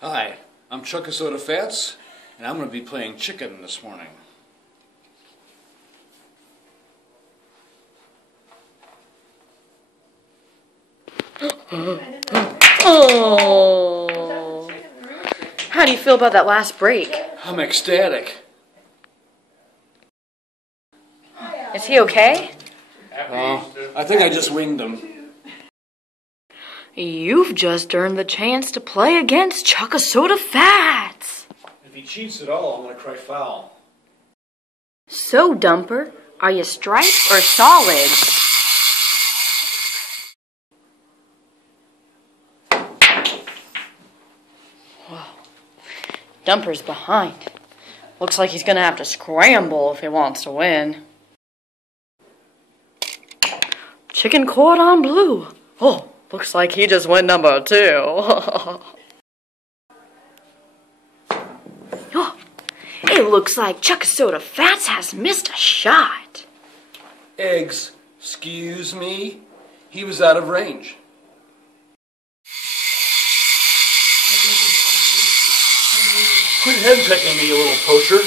Hi, I'm Chuck-a-Soda Fats, and I'm going to be playing chicken this morning. Oh. How do you feel about that last break? I'm ecstatic. Is he okay? I think I just winged him. You've just earned the chance to play against Chuck-a-Soda Fats. If he cheats at all, I'm going to cry foul. So, Dumper, are you striped or solid? Whoa. Dumper's behind. Looks like he's going to have to scramble if he wants to win. Chicken cordon bleu. Oh, looks like he just went number 2. Oh, it looks like Chuck-a-Soda Fats has missed a shot. Eggs, excuse me? He was out of range. Quit henpecking me, you little poacher.